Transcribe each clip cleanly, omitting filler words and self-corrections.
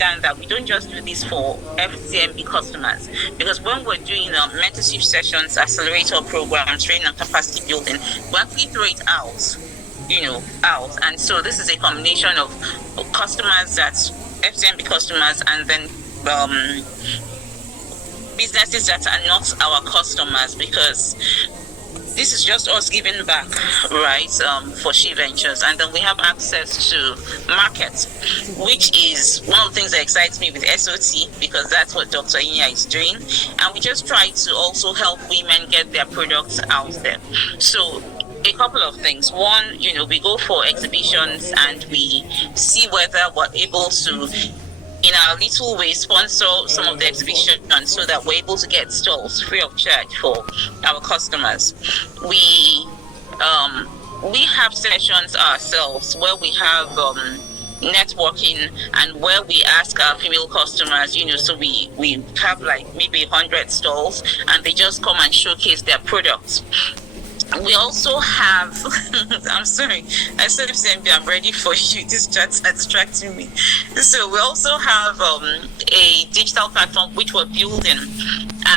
understand that we don't just do this for FCMB customers, because when we're doing mentorship sessions, accelerator programs, training and capacity building, we actually throw it out. And so this is a combination of customers, that's FCMB customers, and then businesses that are not our customers, because this is just us giving back, right, for She Ventures. And then we have access to markets, which is one of the things that excites me with SOT, because that's what Dr. Inya is doing. And we just try to also help women get their products out there. So a couple of things. One, we go for exhibitions and we see whether we're able to, in our little way, sponsor some of the exhibitions so that we're able to get stalls free of charge for our customers. We have sessions ourselves where we have networking, and where we ask our female customers, so we have like maybe 100 stalls, and they just come and showcase their products. We also have, I'm sorry, I said FCMB, I'm ready for you. This chat's distracting me. So we also have a digital platform which we're building,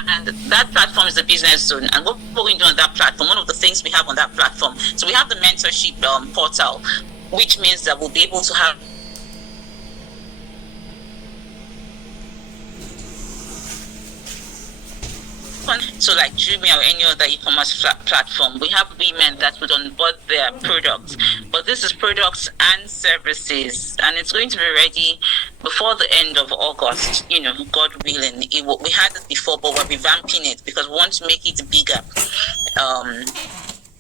and that platform is the Business Zone. And what we're going to do on that platform, one of the things we have on that platform, so we have the mentorship portal, which means that we'll be able to have so like Jumia or any other e-commerce platform. We have women that would onboard their products, but this is products and services, and it's going to be ready before the end of August, God willing. We had it before, but we're revamping it because we want to make it bigger.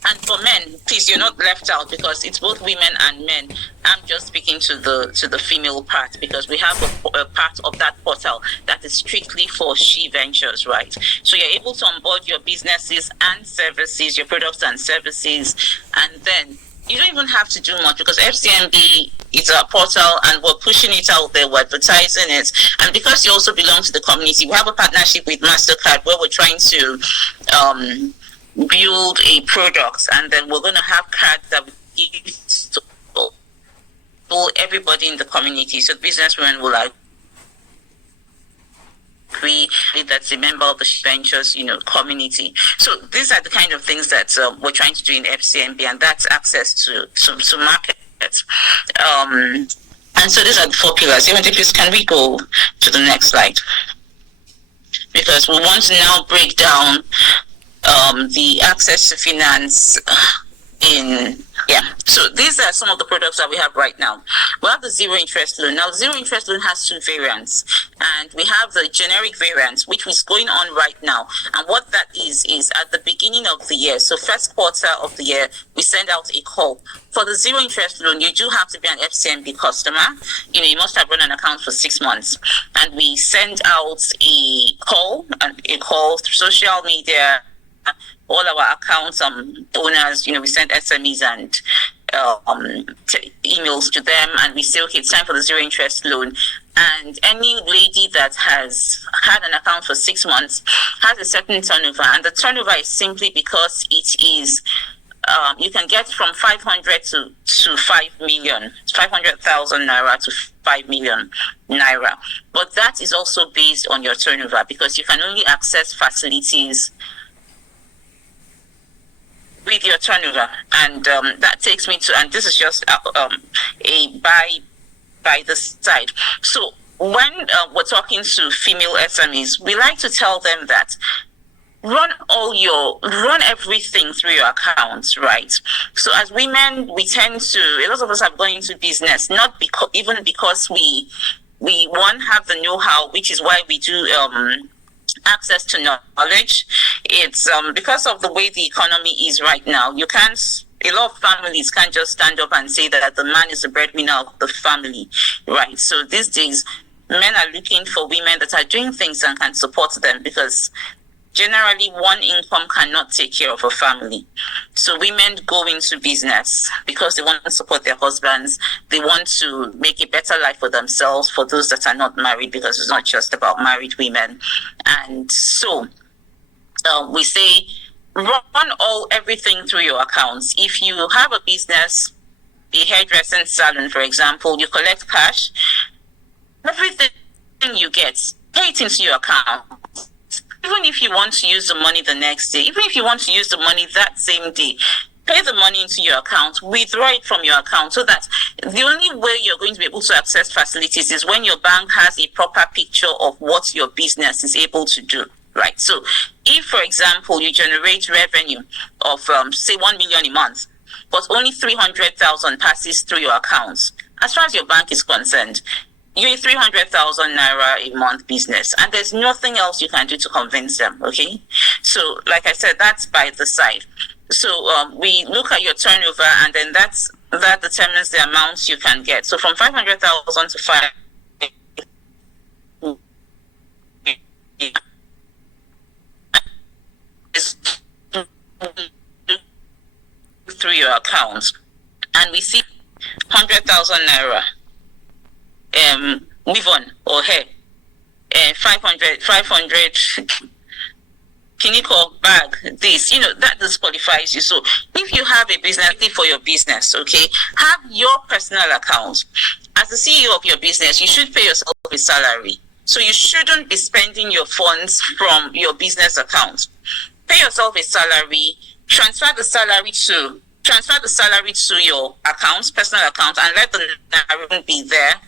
And for men, please, you're not left out, because it's both women and men. I'm just speaking to the female part, because we have a part of that portal that is strictly for She Ventures, right? So you're able to onboard your businesses and services, your products and services, and then you don't even have to do much, because FCMB is our portal and we're pushing it out there, we're advertising it. And because you also belong to the community, we have a partnership with MasterCard where we're trying to build a product, and then we're going to have cards that we give to everybody in the community. So businesswomen will agree that's a member of the She Ventures, community. So these are the kind of things that we're trying to do in FCMB, and that's access to markets. And so these are the 4 pillars. Even please, can we go to the next slide? Because we want to now break down the access to finance so these are some of the products that we have right now. We have the zero interest loan. Now, zero interest loan has 2 variants, and we have the generic variant, which is going on right now. And what that is at the beginning of the year, so first quarter of the year, we send out a call. For the zero interest loan, you do have to be an FCMB customer. You must have run an account for 6 months, and we send out a call through social media. All our accounts owners, we send SMEs and emails to them, and we say, okay, it's time for the zero interest loan. And any lady that has had an account for 6 months has a certain turnover, and the turnover is simply because it is you can get from 500 to 5 million, 500,000 naira to 5 million naira. But that is also based on your turnover, because you can only access facilities with your turnover. And that takes me to, and this is just a by the side. So when we're talking to female SMEs, we like to tell them that run everything through your accounts, right? So as women, we tend to, a lot of us have gone into business, not because we have the know-how, which is why we do access to knowledge. It's because of the way the economy is right now. A lot of families can't just stand up and say that the man is the breadwinner of the family, right? So these days, men are looking for women that are doing things and can support them, because generally one income cannot take care of a family. So women go into business because they want to support their husbands. They want to make a better life for themselves, for those that are not married, because it's not just about married women. And so we say, run everything through your accounts. If you have a business, a hairdressing salon, for example, you collect cash, everything anything you get, pay it into your account. Even if you want to use the money the next day, even if you want to use the money that same day, pay the money into your account, withdraw it from your account, so that the only way you're going to be able to access facilities is when your bank has a proper picture of what your business is able to do, right? So if, for example, you generate revenue of, say, 1 million a month, but only 300,000 passes through your accounts, as far as your bank is concerned, you're a 300,000 naira a month business, and there's nothing else you can do to convince them, okay? So, like I said, that's by the side. So we look at your turnover, and then that determines the amount you can get. So from 500,000 to 5 through your account, and we see 100,000 naira weave on or hair, 500 Kiniko bag, this, that disqualifies you. So if you have a business for your business, okay, have your personal account. As the CEO of your business, you should pay yourself a salary. So you shouldn't be spending your funds from your business account. Pay yourself a salary, transfer the salary to your account, personal account, and let the narration be there.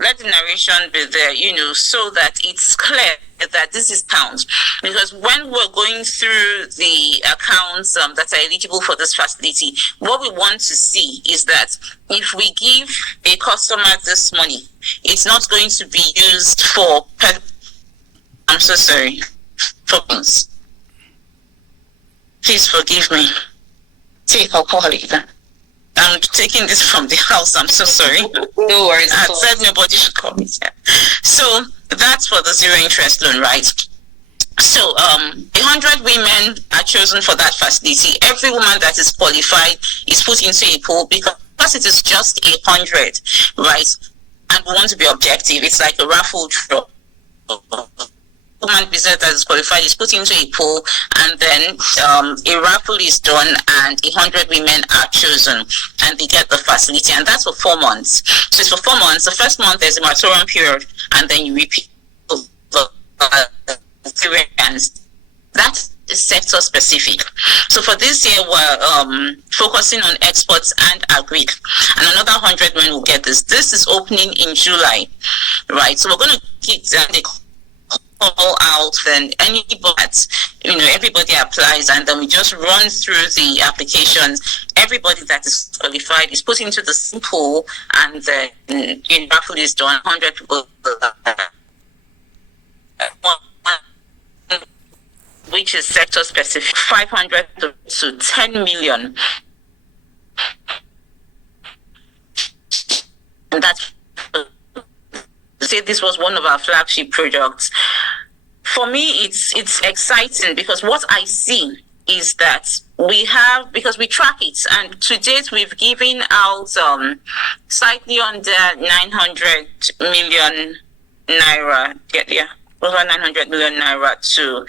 Let the narration be there, so that it's clear that this is pounds. Because when we're going through the accounts that are eligible for this facility, what we want to see is that if we give a customer this money, it's not going to be used for, I'm so sorry, for things. Please forgive me. Take alcoholic. I'm taking this from the house. I'm so sorry. No worries. I said nobody should call me. So that's for the zero interest loan, right? So 100 women are chosen for that facility. Every woman that is qualified is put into a pool because it is just 100, right? And we want to be objective. It's like a raffle draw. Woman business that is qualified is put into a pool, and then a raffle is done, and 100 women are chosen, and they get the facility, and that's for 4 months. So it's for 4 months. The first month there's a moratorium period, and then you repeat the experience. That is sector specific. So for this year, we're focusing on exports and agri, and another 100 men will get this. This is opening in July, right? So we're going to keep the all out, then everybody applies, and then we just run through the applications. Everybody that is qualified is put into the same pool, and then raffle is done. 100 people, which is sector specific, 500 to 10 million, and that's say this was one of our flagship products. For me, it's exciting because what I see is that because we track it, and to date we've given out slightly under 900 million naira. Over 900 million naira to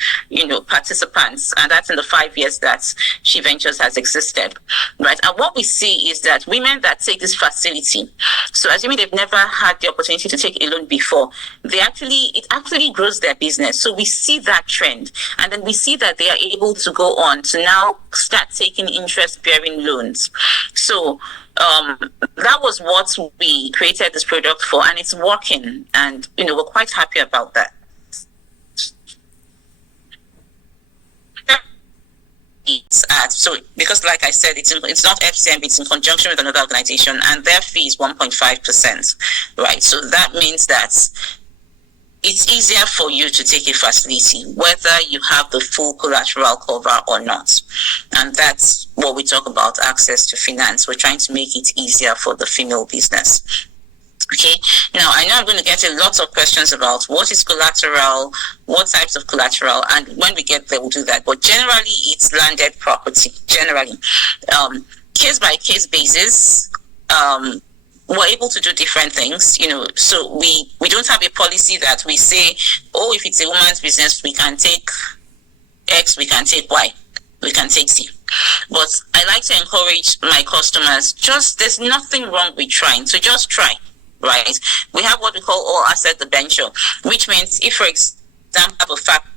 participants, and that's in the 5 years that She Ventures has existed, right? And what we see is that women that take this facility, so assuming they've never had the opportunity to take a loan before, it actually grows their business. So we see that trend, and then we see that they are able to go on to now start taking interest-bearing loans. So that was what we created this product for, and it's working, and we're quite happy about that. So because like I said, it's not FCMB, it's in conjunction with another organization, and their fee is 1.5%, right? So that means that it's easier for you to take a facility whether you have the full collateral cover or not. And that's what we talk about, access to finance. We're trying to make it easier for the female business. Okay, now I know I'm going to get a lot of questions about what is collateral, what types of collateral, and when we get there, we'll do that. But generally, it's landed property. Generally, case by case basis, we're able to do different things. So we don't have a policy that we say, oh, if it's a woman's business, we can take X, we can take Y, we can take Z. But I like to encourage my customers, there's nothing wrong with trying, so just try. Right, we have what we call all asset debenture, which means if, for example, have a factory,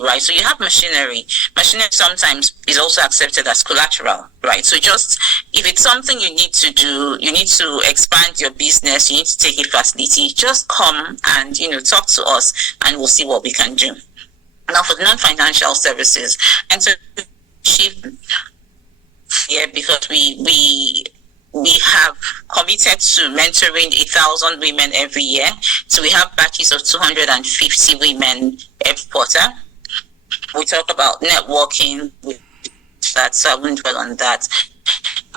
right? So you have machinery. Machinery sometimes is also accepted as collateral, right? So just if it's something you need to do, you need to expand your business, you need to take a facility, just come and talk to us, and we'll see what we can do. Now for non-financial services, and so because we have committed to mentoring 1,000 women every year. So we have batches of 250 women every quarter. We talk about networking with that, so I wouldn't dwell on that.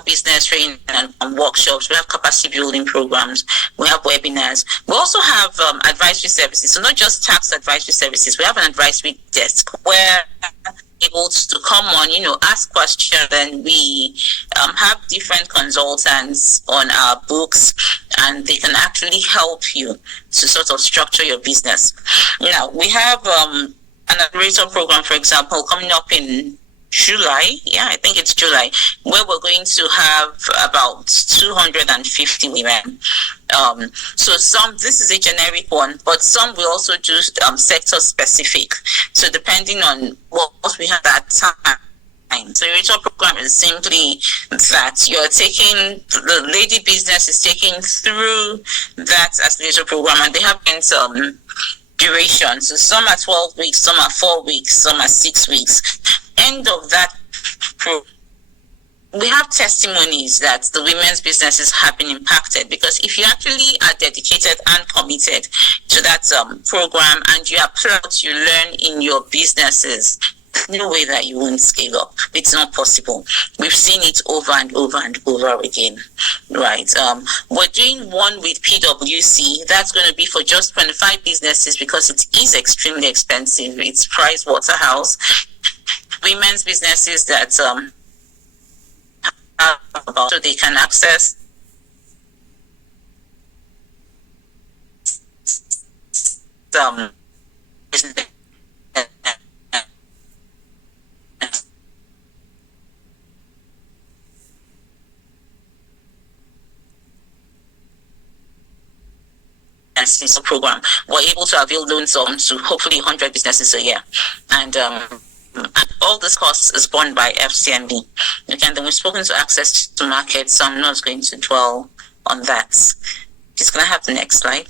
Business training and workshops. We have capacity building programs. We have webinars. We also have advisory services. So not just tax advisory services. We have an advisory desk where able to come on, ask questions, and we have different consultants on our books, and they can actually help you to sort of structure your business. Now, we have an accelerator program, for example, coming up in July. Yeah, I think it's July, where we're going to have about 250 women. So this is a generic one, but some will also do sector specific. So depending on what we have at that time. So your ritual program is simply that you're taking, the lady business is taking through that accelerator program, and they have some duration. So some are 12 weeks, some are 4 weeks, some are 6 weeks. End of that program, we have testimonies that the women's businesses have been impacted, because if you actually are dedicated and committed to that program and you apply what you learn in your businesses, there's no way that you won't scale up. It's not possible. We've seen it over and over and over again, right? We're doing one with PwC. That's going to be for just 25 businesses because it is extremely expensive. It's Price Waterhouse. Women's businesses that so they can access program. We're able to avail loans to hopefully 100 businesses a year, and all this cost is borne by FCMB. Okay, and then we've spoken to access to markets, so I'm not going to dwell on that. Just gonna have the next slide.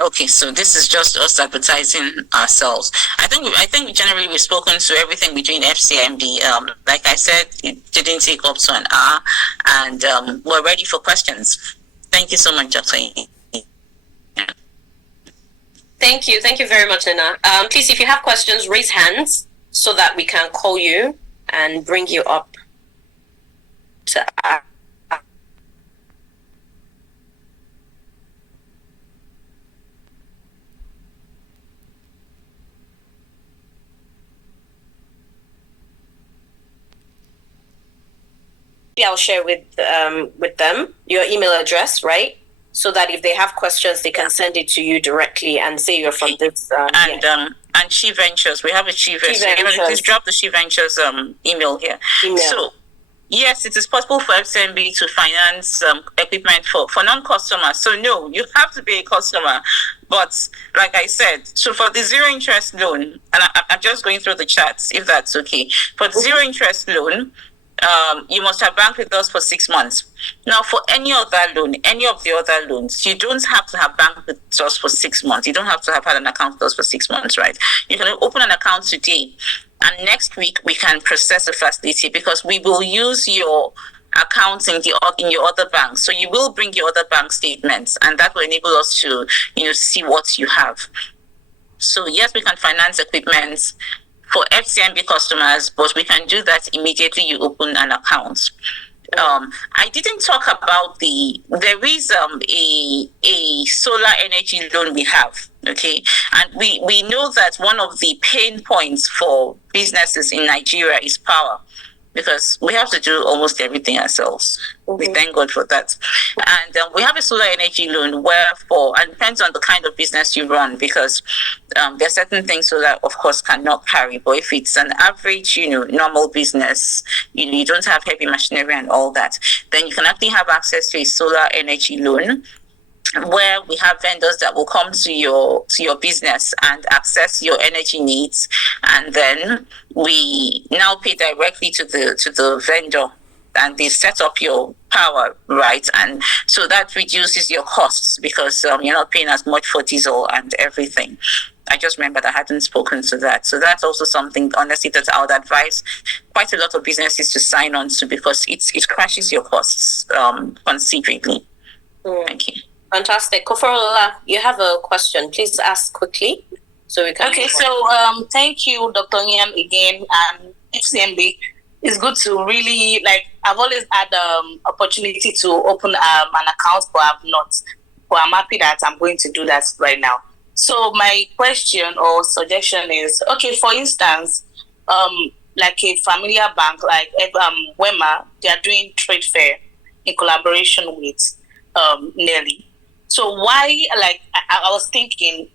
Okay, so this is just us advertising ourselves. I think generally we've spoken to everything we do in FCMB. Like I said, it didn't take up to an hour, and we're ready for questions. Thank you so much, Dr. Thank you very much, Nina. Please, if you have questions, raise hands so that we can call you and bring you up to our. I'll share with them your email address, right? So that if they have questions, they can send it to you directly and say you're from this. And She Ventures, we have a She Ventures. Please drop the She Ventures email here. So, yes, it is possible for FCMB to finance equipment for non-customers. So no, you have to be a customer. But like I said, so for the zero interest loan, and I'm just going through the charts, if that's okay. For the zero interest loan, you must have banked with us for 6 months. Now, for any other loan, any of the other loans, you don't have to have banked with us for 6 months. You don't have to have had an account with us for 6 months, right? You can open an account today, and next week we can process a facility, because we will use your accounts in your other banks. So you will bring your other bank statements, and that will enable us to see what you have. So yes, we can finance equipment for FCMB customers, but we can do that immediately you open an account. I didn't talk about there is a solar energy loan we have, okay? And we know that one of the pain points for businesses in Nigeria is power. because we have to do almost everything ourselves. We thank God for that. And we have a solar energy loan and it depends on the kind of business you run, because there are certain things solar, of course, cannot carry. But if it's an average, normal business, you don't have heavy machinery and all that, then you can actually have access to a solar energy loan, where we have vendors that will come to your business and access your energy needs, and then we now pay directly to the vendor, and they set up your power, right? And so that reduces your costs, because you're not paying as much for diesel and everything. I just remembered I hadn't spoken to that. So that's also something, honestly, that I would advise quite a lot of businesses to sign on to, because it crashes your costs considerably. Thank you. Fantastic. Koforola, you have a question. Please ask quickly so we can. Okay, so thank you, Dr. Nyam, again. FCMB, it's good to really, I've always had opportunity to open an account, but I've not. But I'm happy that I'm going to do that right now. So my question or suggestion is, okay, for instance, like a familiar bank like Wema, they are doing trade fair in collaboration with Nelly. So why, I was thinking,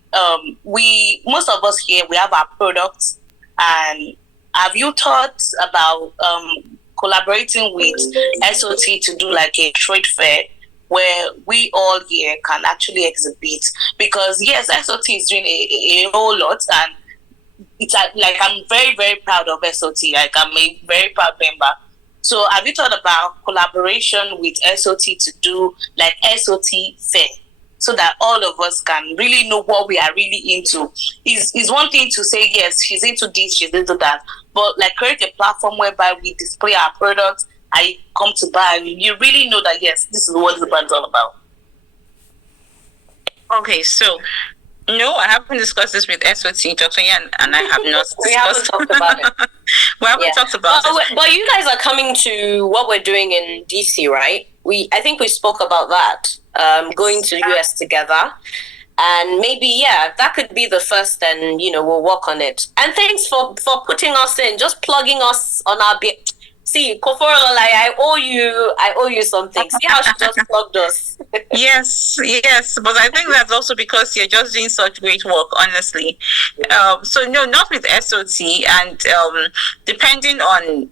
most of us here, we have our products, and have you thought about collaborating with SOT to do like a trade fair where we all here can actually exhibit? Because yes, SOT is doing a whole lot, and it's I'm very, very proud of SOT. I'm a very proud member. So have you thought about collaboration with SOT to do like SOT fair, so that all of us can really know what we are really into? Is one thing to say, yes, she's into this, she's into that, but create a platform whereby we display our products, I come to buy, and you really know that, yes, this is what the brand's all about. Okay, so no, I haven't discussed this with SOT, Dr. Yan, and I have not discussed. We haven't talked about it. We haven't talked about it. But you guys are coming to what we're doing in DC, right? I think we spoke about that, going to US together. And maybe, that could be the first, and, we'll work on it. And thanks for putting us in, just plugging us on our bit. See, Koforola, I owe you something. See how she just plugged us. Yes, but I think that's also because you're just doing such great work, honestly. So no, not with SOT, and depending on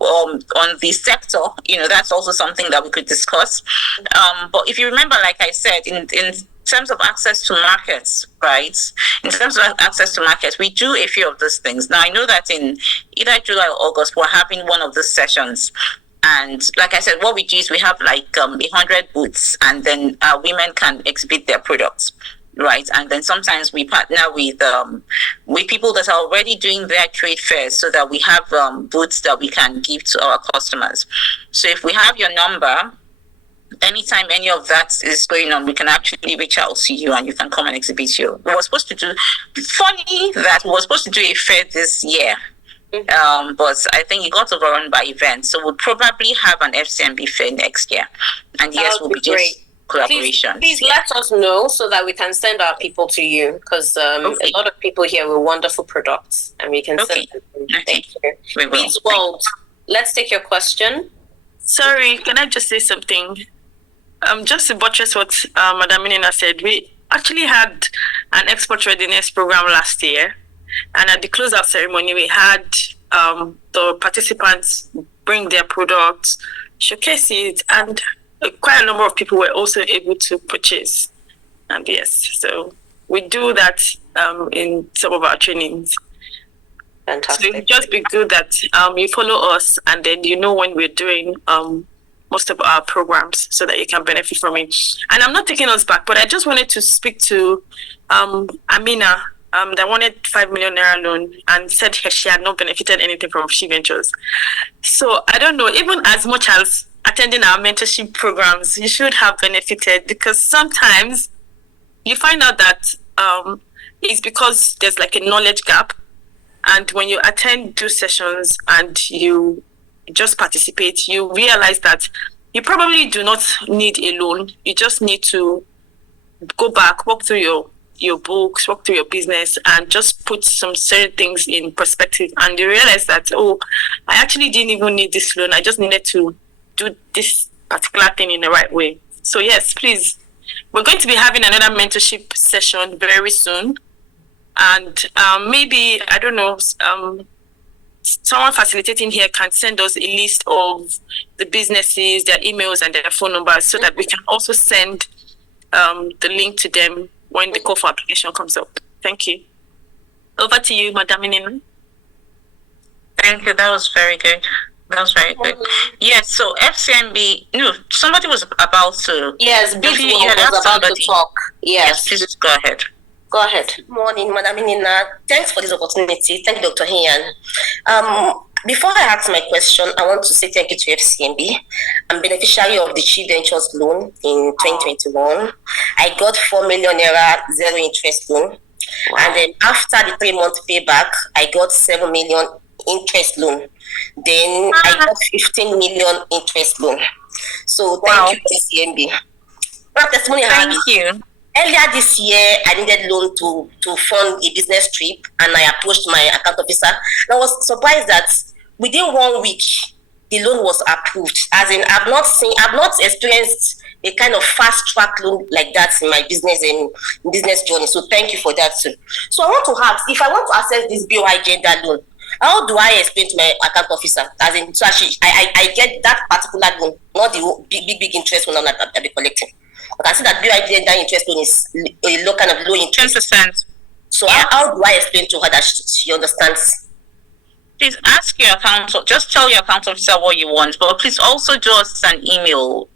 on the sector, that's also something that we could discuss. But if you remember, like I said, in terms of access to markets, right? In terms of access to markets, we do a few of those things. Now, I know that in either July or August, we're having one of those sessions. And like I said, what we do is we have 100 booths, and then women can exhibit their products, right? And then sometimes we partner with people that are already doing their trade fairs, so that we have booths that we can give to our customers. So if we have your number, anytime any of that is going on, we can actually reach out to you, and you can come and exhibit your. We were supposed to do a fair this year. But I think it got overrun by events. So we'll probably have an FCMB fair next year. And yes, we'll be doing collaboration. Please let us know so that we can send our people to you, because a lot of people here with wonderful products, and we can send them. Thank you. Please, let's take your question. Sorry, can I just say something? Just to buttress what Madam Minina said, we actually had an export readiness program last year. And at the closeout ceremony, we had the participants bring their products, showcase it, and quite a number of people were also able to purchase. And yes, so we do that in some of our trainings. Fantastic. So it would just be good that you follow us, and then when we're doing most of our programs, so that you can benefit from it. And I'm not taking us back, but I just wanted to speak to Amina, that wanted 5 million naira loan and said she had not benefited anything from She Ventures. So I don't know, even as much as attending our mentorship programs, you should have benefited, because sometimes you find out that it's because there's a knowledge gap. And when you attend 2 sessions and you just participate, you realize that you probably do not need a loan. You just need to go back, walk through your your books, walk through your business, and just put some certain things in perspective. And you realize that, oh, I actually didn't even need this loan. I just needed to do this particular thing in the right way. So yes, please, we're going to be having another mentorship session very soon. And maybe, I don't know, someone facilitating here can send us a list of the businesses, their emails and their phone numbers, so that we can also send the link to them when the call for application comes up. Thank you. Over to you, Madam Inina. Thank you. That was very good. That was very good. Yes, so FCMB, no, somebody was about to... Yes, Big was about to talk. Yes, please go ahead. Go ahead. Good morning, Madam Inina. Thanks for this opportunity. Thank you, Dr. Hiyan. Before I ask my question, I want to say thank you to FCMB. I'm beneficiary of the Chi Ventures loan in 2021. I got 4 million naira zero interest loan. Wow. And then after the 3-month payback, I got 7 million interest loan. Then I got 15 million interest loan. So thank you, FCMB. What testimony thank you. Earlier this year, I needed loan to fund a business trip, and I approached my account officer. And I was surprised that within 1 week, the loan was approved. As in, I've not experienced a kind of fast track loan like that in my business journey. So thank you for that too. So I want to ask, if I want to access this BOI gender loan, how do I explain to my account officer? As in, so actually, I get that particular loan, not the big interest loan that I'll be collecting. I can see that BOI gender interest loan is a low kind of low interest. 10%. So how do I explain to her that she understands? Please ask your account. Just tell your account officer what you want, but please also do us an email.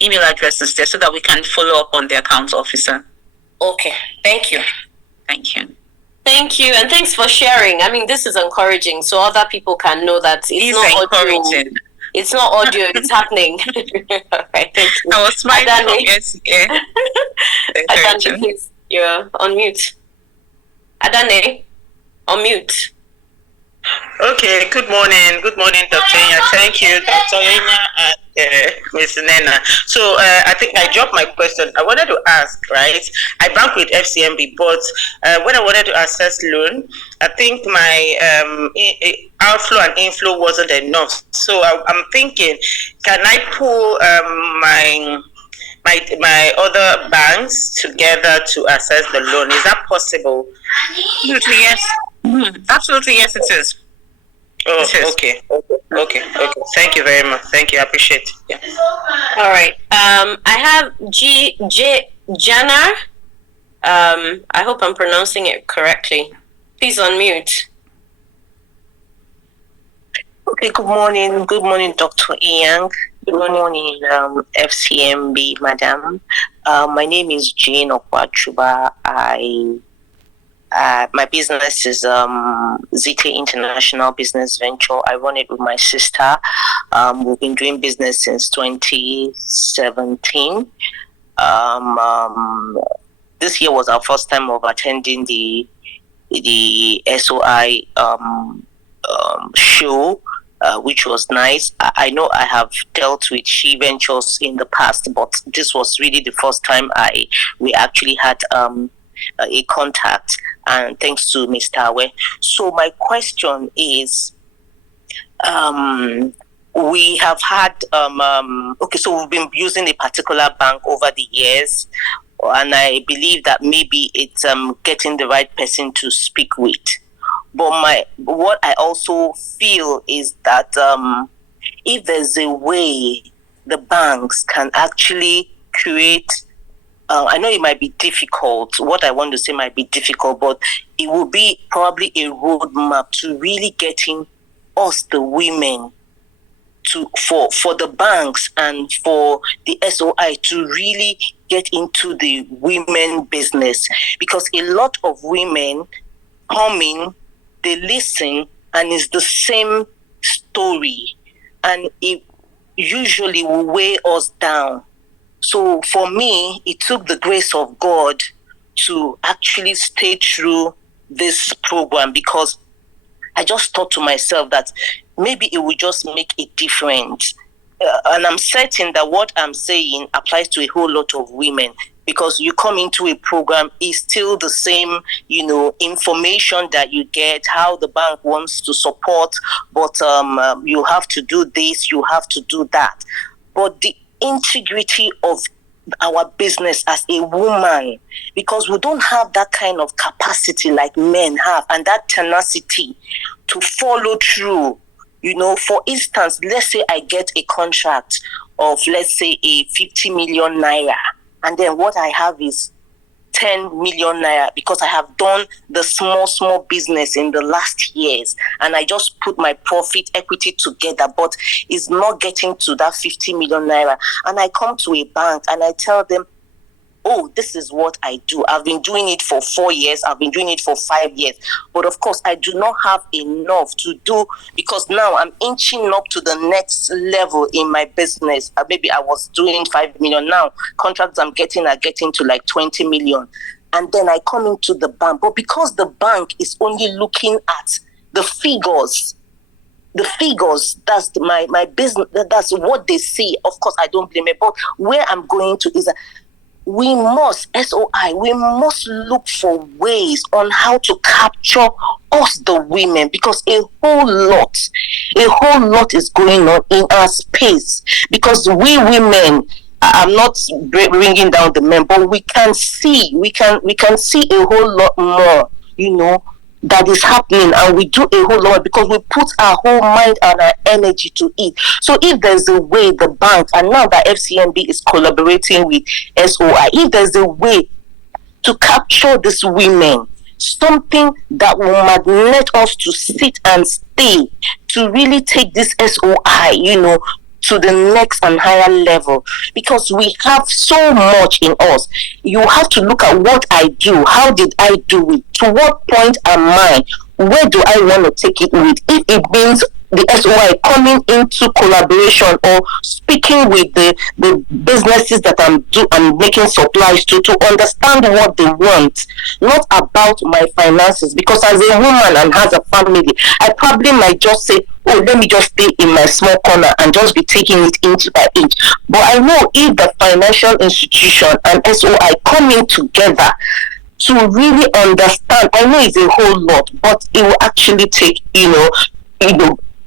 Email addresses there so that we can follow up on the account officer. Okay. Thank you. Thank you. Thank you, and thanks for sharing. I mean, this is encouraging, so other people can know that it's not audio. It's not audio, it's happening. All right, thank you. I was smiling from yesterday. Adane, please, you're on mute. Adane, on mute. Okay, good morning. Good morning, Dr. Inya. Thank you, Dr. Inya and Ms. Nena. So I think I dropped my question. I wanted to ask, right? I bank with FCMB, but when I wanted to access loan, I think my outflow and inflow wasn't enough. So I'm thinking, can I pull my other banks together to access the loan? Is that possible? Absolutely, yes. Absolutely, yes, it is. Oh, okay. Thank you very much. Thank you. I appreciate it. Yeah. All right. I have Jana. I hope I'm pronouncing it correctly. Please unmute. Okay, good morning. Good morning, Dr. Iyan. Good morning, FCMB, madam. My name is Jane Okwachuba. My business is ZT International Business Venture. I run it with my sister. We've been doing business since 2017. This year was our first time of attending the SOI show, which was nice. I know I have dealt with Chi Ventures in the past, but this was really the first time we actually had a contact, and thanks to Mr. Awe. So my question is, we have had so we've been using a particular bank over the years, and I believe that maybe it's getting the right person to speak with. But what I also feel is that if there's a way the banks can actually create, I know it might be difficult. What I want to say might be difficult, but it will be probably a roadmap to really getting us, the women, for the banks and for the SOI to really get into the women business, because a lot of women come in, they listen, and it's the same story, and it usually will weigh us down. So for me, it took the grace of God to actually stay through this program, because I just thought to myself that maybe it would just make a difference. And I'm certain that what I'm saying applies to a whole lot of women. because you come into a program, is still the same, information that you get, how the bank wants to support, but you have to do this, you have to do that. But the integrity of our business as a woman, because we don't have that kind of capacity like men have, and that tenacity to follow through. For instance, let's say I get a contract of, let's say, a 50 million naira, and then what I have is 10 million naira because I have done the small business in the last years, and I just put my profit equity together, but it's not getting to that 50 million naira. And I come to a bank and I tell them, oh, this is what I do. I've been doing it for 4 years. I've been doing it for 5 years. But of course, I do not have enough to do, because now I'm inching up to the next level in my business. Maybe I was doing 5 million. Now, contracts I'm getting are getting to like 20 million. And then I come into the bank. But because the bank is only looking at the figures, that's my business, that's what they see. Of course, I don't blame it. But where I'm going to is that we must look for ways on how to capture us, the women, because a whole lot is going on in our space. Because we women, I'm not bringing down the men, but we can see a whole lot more, that is happening, and we do a whole lot because we put our whole mind and our energy to it. So if there's a way the bank, and now that FCMB is collaborating with SOI, if there's a way to capture these women, something that will magnet us to sit and stay, to really take this SOI, to the next and higher level, because we have so much in us. You have to look at what I do. How did I do it? To what point am I? Where do I want to take it with? If it means the SOI coming into collaboration or speaking with the businesses that I'm making supplies to understand what they want, not about my finances. Because as a woman and has a family, I probably might just say, oh, let me just stay in my small corner and just be taking it inch by inch. But I know if the financial institution and SOI coming together to really understand, I know it's a whole lot, but it will actually take,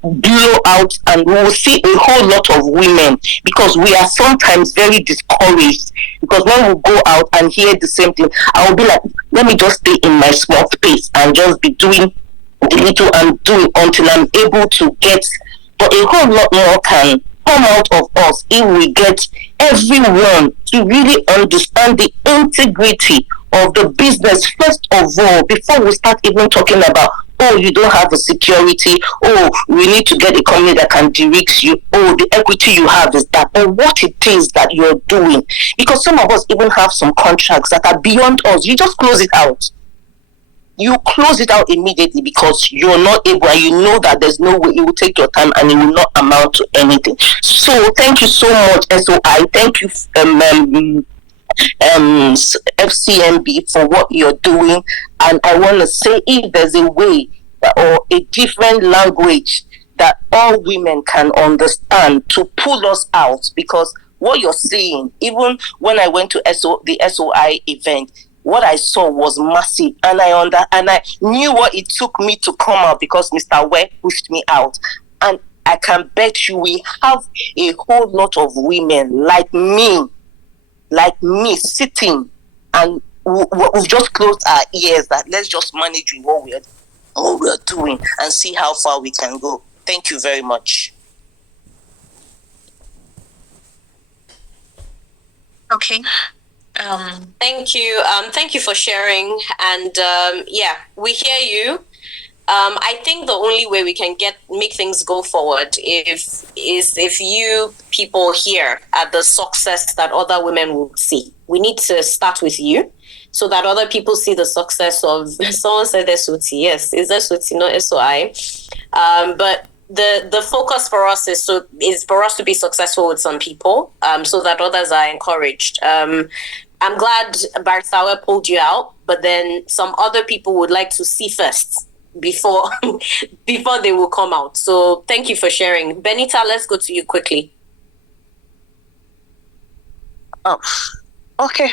blow out, and we will see a whole lot of women, because we are sometimes very discouraged, because when we go out and hear the same thing, I will be like, let me just stay in my small space and just be doing the little I'm doing until I'm able to get. But a whole lot more can come out of us if we get everyone to really understand the integrity of the business first of all, before we start even talking about, oh, you don't have a security, oh, we need to get a company that can de-risk you, oh, the equity you have is that, but what it is that you're doing. Because some of us even have some contracts that are beyond us. You just close it out. You close it out immediately because you're not able, and you know that there's no way. It will take your time and it will not amount to anything. So thank you so much, SOI. Thank you, FCMB, for what you're doing. And I want to say, if there's a way or a different language that all women can understand to pull us out, because what you're saying, even when I went to the SOI event, what I saw was massive, and I knew what it took me to come out, because Mr. Webb pushed me out. And I can bet you we have a whole lot of women like me sitting, and we've just closed our ears that let's just manage with what we're doing and see how far we can go. Thank you very much. Okay. Thank you. Thank you for sharing. And we hear you. I think the only way we can make things go forward is if you people here at the success that other women will see. We need to start with you, so that other people see the success of. Someone said SOT. Yes, is SOT, not SOI. But the focus for us is for us to be successful with some people, so that others are encouraged. I'm glad Barsawa pulled you out, but then some other people would like to see first before they will come out. So thank you for sharing. Benita, let's go to you quickly. Oh, Okay.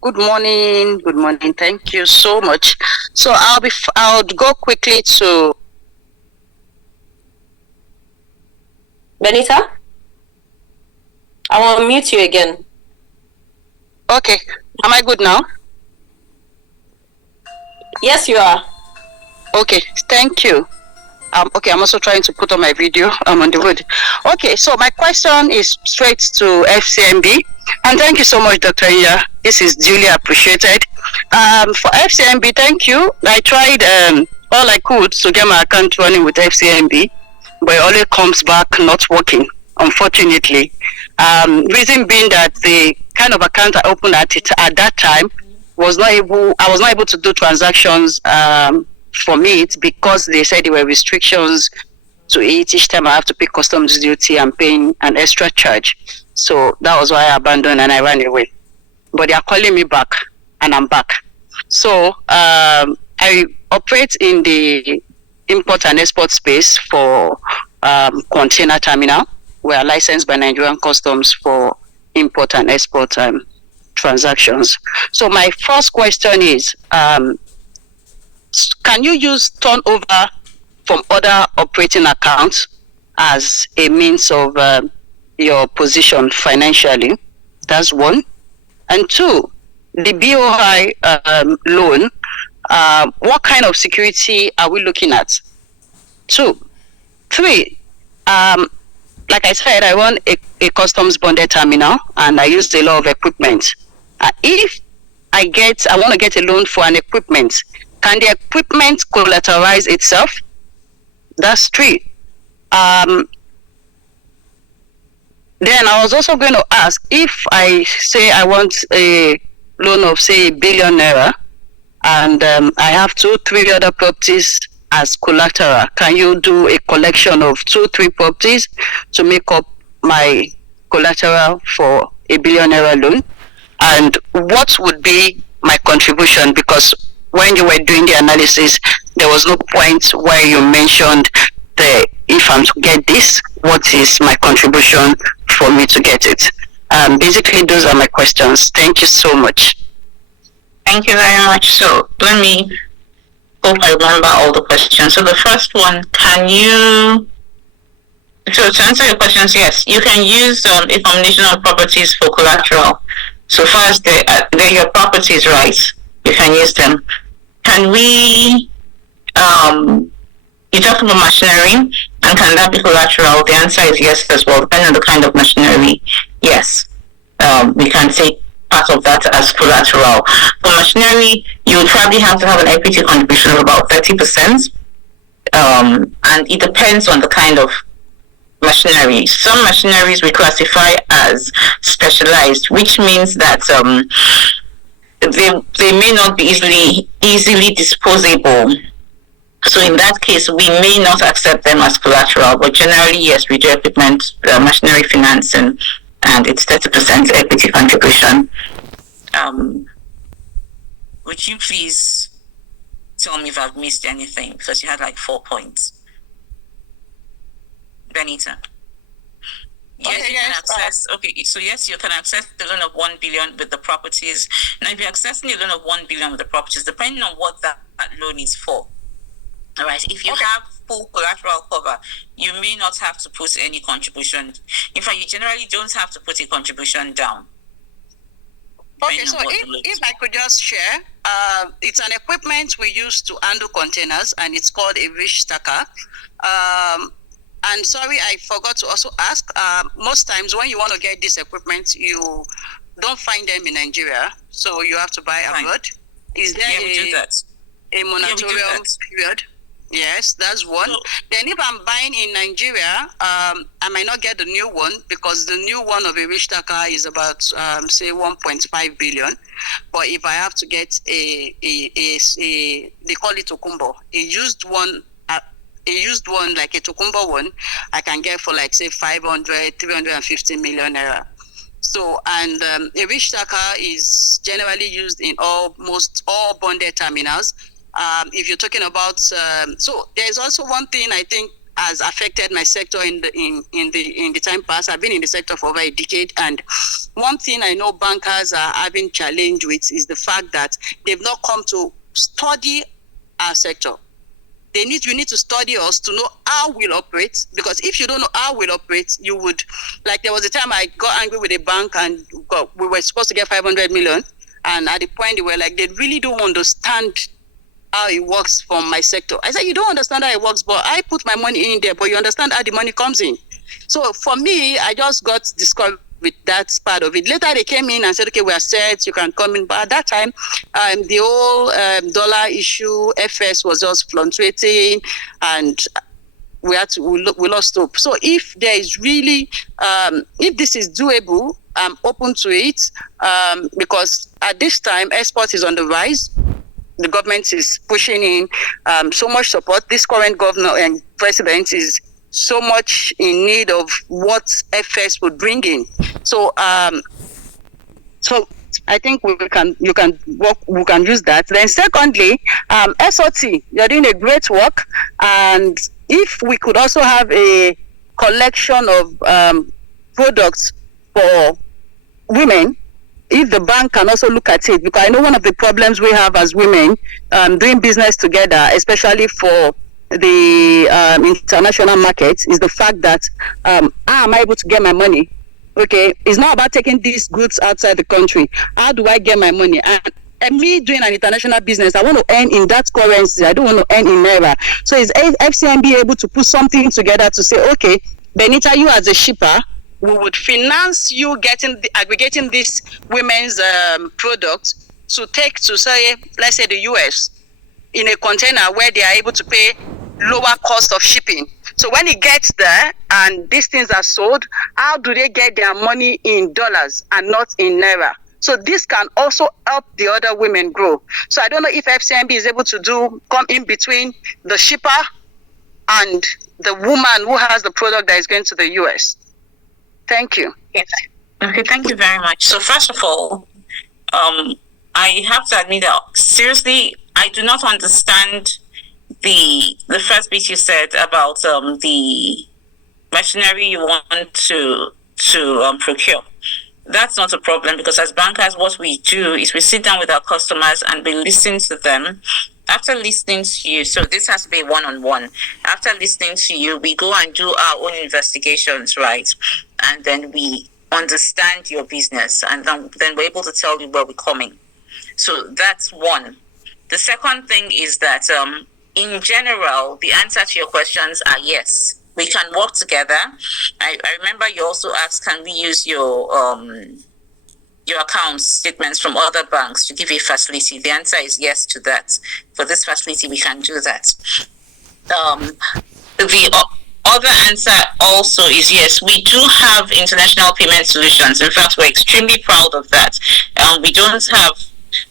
Good morning. Good morning. Thank you so much. So I'll go quickly to Benita. I will mute you again. Okay. Am I good now? Yes, you are. Okay. Thank you. Okay, I'm also trying to put on my video. I'm on the road. Okay, so my question is straight to FCMB. And thank you so much, Dr. Iya. This is duly appreciated. For FCMB, thank you. I tried all I could to get my account running with FCMB, but it always comes back not working, unfortunately. Reason being that the kind of account I opened at that time I was not able to do transactions from it because they said there were restrictions to it. Each time I have to pay customs duty and paying an extra charge. So that was why I abandoned and I ran away. But they are calling me back and I'm back. So I operate in the import and export space for container terminal. We are licensed by Nigerian Customs for import and export transactions. So my first question is, can you use turnover from other operating accounts as a means of your position financially? That's one. And two, the BOI loan, what kind of security are we looking at? 2. 3, like I said, I run a customs bonded terminal and I use a lot of equipment. If I want to get a loan for an equipment, can the equipment collateralize itself? That's 3. Then I was also going to ask, if I say I want a loan of say ₦1 billion and I have 2-3 other properties as collateral, can you do a collection of 2-3 properties to make up my collateral for ₦1 billion loan? And what would be my contribution? Because when you were doing the analysis, there was no point where you mentioned if I'm to get this, what is my contribution for me to get it? Basically, those are my questions. Thank you so much. Thank you very much. So let me hope I remember all the questions. So the first one, so to answer your questions, yes, you can use a combination of properties for collateral. So first, they're your properties, right? You can use them. Can we, you talked about machinery, and can that be collateral? The answer is yes as well, depending on the kind of machinery. Yes, we can take part of that as collateral. For machinery, you would probably have to have an equity contribution of about 30%, and it depends on the kind of machinery. Some machineries we classify as specialized, which means that they may not be easily disposable. So in that case, we may not accept them as collateral, but generally, yes, we do equipment, machinery financing, and it's 30% equity contribution. Would you please tell me if I've missed anything? Because you had like 4 points. Benita. Yes, okay, you can access. Okay, so yes, you can access the loan of 1 billion with the properties. Now, if you're accessing the loan of 1 billion with the properties, depending on what that loan is for, all right. If you have full collateral cover, you may not have to put any contribution. In fact, you generally don't have to put a contribution down. Okay, so if I could just share, it's an equipment we use to handle containers, and it's called a reach stacker. And sorry, I forgot to also ask, most times when you want to get this equipment, you don't find them in Nigeria, so you have to buy abroad. Is there a moratorium period? Yes, that's one. Then if I'm buying in Nigeria, I might not get the new one because the new one of a reach stacker is about, say, 1.5 billion. But if I have to get they call it Tokumbo, a used one like a Tokumbo one, I can get for like say 350 million naira. So, and a reach stacker is generally used in almost all bonded terminals. If you're talking about, so there's also one thing I think has affected my sector in the time past. I've been in the sector for over a decade, and one thing I know bankers are having challenge with is the fact that they've not come to study our sector. You need to study us to know how we'll operate, because if you don't know how we'll operate, you would, like there was a time I got angry with a bank and we were supposed to get 500 million, and at the point they were like, they really don't understand how it works from my sector. I said, you don't understand how it works, but I put my money in there, but you understand how the money comes in. So for me, I just got discouraged with that part of it. Later they came in and said, okay, we are set, you can come in. But at that time, the whole dollar issue, FS was just fluctuating, and we lost hope. So if there is really, if this is doable, I'm open to it, because at this time, export is on the rise. The government is pushing in so much support. This current governor and president is so much in need of what FS would bring in. So I think we can use that. Then secondly, SOT, you're doing a great work, and if we could also have a collection of products for women, if the bank can also look at it, because I know one of the problems we have as women doing business together, especially for the international markets, is the fact that how am I able to get my money? Okay, it's not about taking these goods outside the country. How do I get my money? And me doing an international business, I want to earn in that currency. I don't want to earn in Naira. So is FCMB able to put something together to say, okay, Benita, you as a shipper, we would finance you aggregating this women's products to take to, say, let's say the US, in a container where they are able to pay lower cost of shipping. So when it gets there and these things are sold, how do they get their money in dollars and not in Naira? So this can also help the other women grow. So I don't know if FCMB is able to come in between the shipper and the woman who has the product that is going to the US. Thank you. Yes. Okay, thank you very much. So first of all, I have to admit that seriously, I do not understand the first bit you said about the machinery you want to procure. That's not a problem, because as bankers, what we do is we sit down with our customers and we listen to them. After listening to you, so this has to be one-on-one. After listening to you, we go and do our own investigations, right? And then we understand your business, and then we're able to tell you where we're coming. So that's one. The second thing is that in general, the answer to your questions are yes. We can work together. I remember you also asked, can we use your account statements from other banks to give a facility? The answer is yes to that. For this facility, we can do that. The other answer also is yes, we do have international payment solutions. In fact, we're extremely proud of that.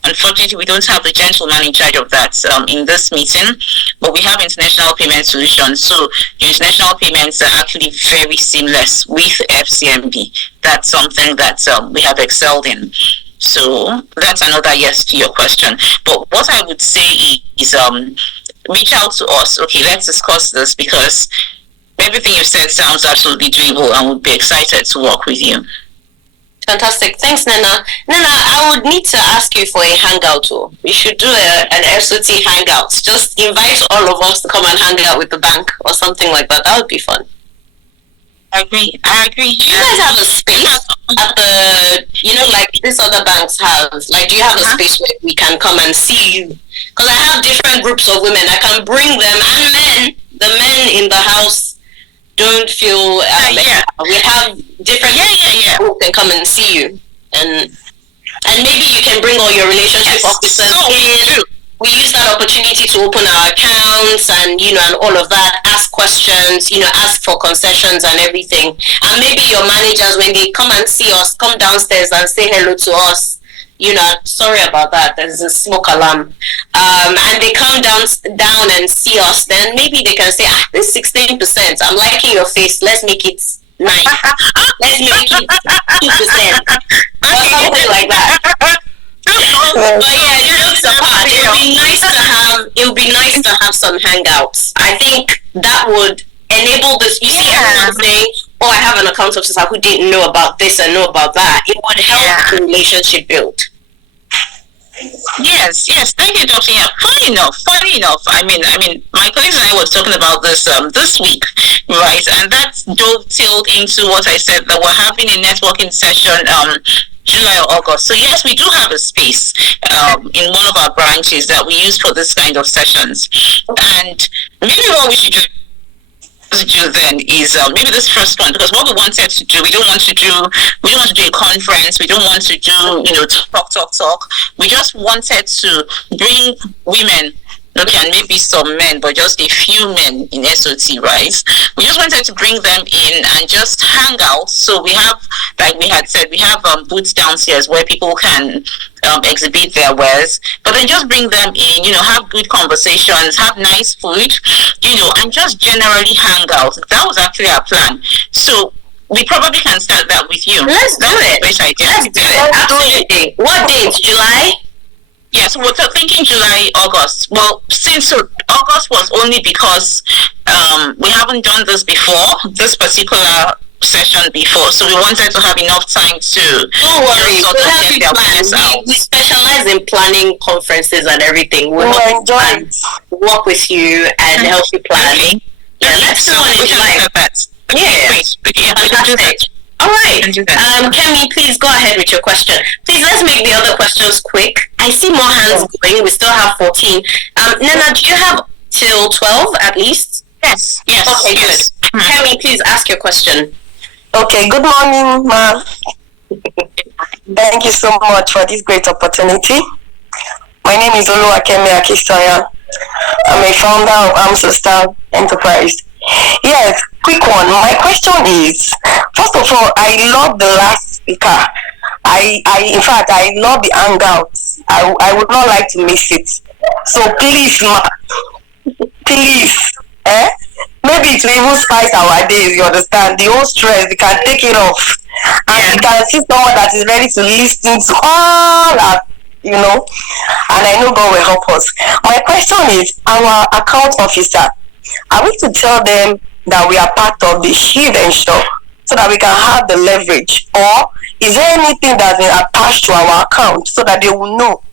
Unfortunately, we don't have the gentleman in charge of that in this meeting, but we have international payment solutions. So the international payments are actually very seamless with FCMB. That's something that we have excelled in. So that's another yes to your question. But what I would say is reach out to us. Okay, let's discuss this, because everything you said sounds absolutely doable, and we'd be excited to work with you. Fantastic. Thanks, Nana. Nana, I would need to ask you for a hangout. We should do an SOT hangout. Just invite all of us to come and hang out with the bank or something like that. That would be fun. I agree. Do you guys have a space at the, like these other banks have? Like, do you have a space where we can come and see you? Because I have different groups of women. I can bring them, and men. The men in the house don't feel we have different people who can come and see you, and maybe you can bring all your relationship officers in. We use that opportunity to open our accounts and and all of that, ask questions, ask for concessions and everything. And maybe your managers, when they come and see us, come downstairs and say hello to us. Sorry about that, there's a smoke alarm. And they come down and see us, then maybe they can say, this 16%, I'm liking your face, let's make it 9. Let's make it 2%. Or something like that. But yeah, jokes apart, it would be nice to have some hangouts. I think that would enable this. You see everyone saying, oh, I have an account officer who didn't know about this and know about that. It would help the relationship build. Yes, thank you, Dr. Yeah. Funny enough. I mean, my colleagues and I was talking about this this week, right? And that dovetailed into what I said, that we're having a networking session July or August. So yes, we do have a space in one of our branches that we use for this kind of sessions. And maybe what we should do then is maybe this first one, because what we wanted to do, we don't want to do a conference, we don't want to do talk. We just wanted to bring women, okay, and maybe some men, but just a few men in SOT, right? We just wanted to bring them in and just hang out. So we have, like we had said, we have booths downstairs where people can exhibit their wares, but then just bring them in, have good conversations, have nice food, and just generally hang out. That was actually our plan. So we probably can start that with you. Let's do it. Let's do it. Absolutely. What date? July? Yes, we're thinking July, August. Well, since August was only because we haven't done this before, this particular session before, so we wanted to have enough time to don't worry, we specialize in planning conferences and everything. We'll enjoy work with you and help you plan. Okay. Yeah, let's do one in July. Yeah, fantastic. All right. Kemi, please go ahead with your question. Please, let's make the other questions quick. I see more hands going. We still have 14. Nana, do you have till 12 at least? Yes. Okay, yes. Good. Kemi, please ask your question. Okay, good morning, ma. Thank you so much for this great opportunity. My name is Oluwakemi Akistoya. I'm a founder of Amsostar Enterprise. Yes, quick one. My question is, first of all, I love the last speaker. In fact, I love the hangouts. I would not like to miss it. So please, ma, please, maybe it will even spice our days, you understand? The whole stress, we can take it off. And we can see someone that is ready to listen to all that, and I know God will help us. My question is, our account officer, are we to tell them that we are part of the Shield Ensure so that we can have the leverage? Or is there anything that's been attached to our account so that they will know?